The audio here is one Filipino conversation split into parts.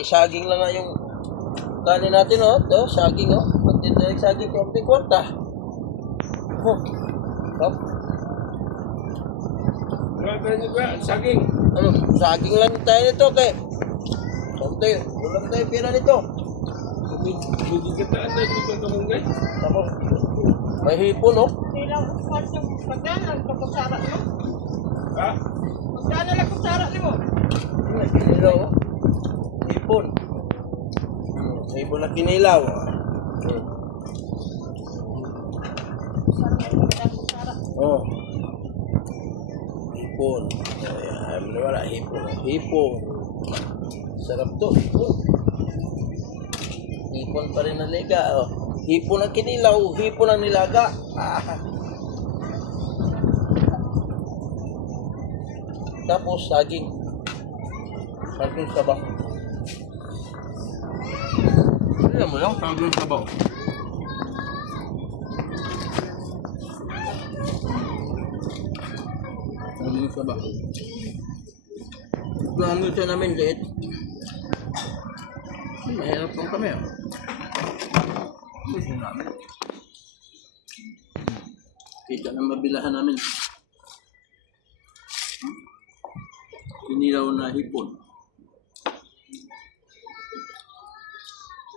Saging lang nga yung kanin natin, oh. Ito, saging, oh. Pati tayo saging, konti kwarta. Oh. Oh. Wala tayo ba? Saging. Ano, saging lang tayo nito, kay. Konti, wala tayo pera nito. Hindi kita at tayo itong kamunggay. Tapos, may hipon, oh. Ilang magkano lang kutsara mo? Ha? Magkano lang kutsara mo? May kinilaw, oh. Hipon. Hipon na kinilaw. Oh. Hipon. Ayan, wala hipon. Hipon. Sarap to, hipon. Hipon pa rin ang liga, oh. Hipon ang kinilaw, hipon ang nilaga. Tapos saging. Saging sabaw. Alam mo lang, saging sabaw. Saging sabaw. Ang ito namin liit. Mahirap lang kami, oh. Gusto namin. Kita na mabilahan namin. Kinilaw na hipon.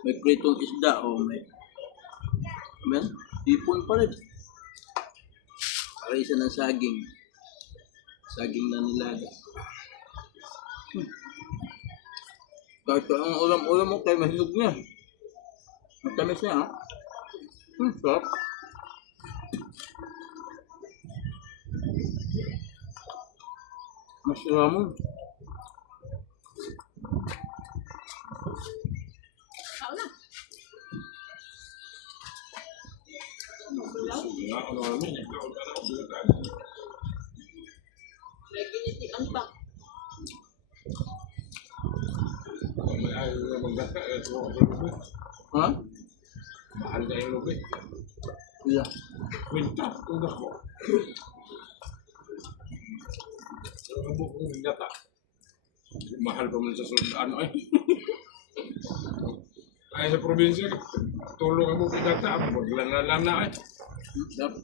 May pritong isda o may hipon pa rin. Para isa ng saging. Saging na nilaga. Kahit ang ulam-ulam mo kayo mahinog niya. Matamis niya, ha? Sarap. Masarap mo. Naginitian pa. Ha? Mahal na yung lubi. Iya. Kwenta, tundak mo. Ang bukong gata. Mahal pa man sa ano eh. Ay sa probinsya, tulong ang bukong gata. Maglalan na eh. Sarap.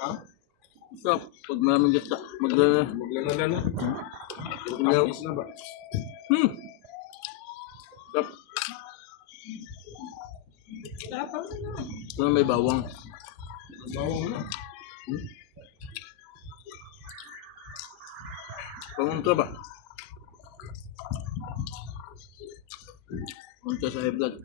Ha? Sarap. Pag maraming gata, maglalan. Maglalan na. Ilaw. Tapos na ba? Sarap. Dapat na. Ito na may bawang. Bawang na. Bawang ito ba? Punta sa high blood.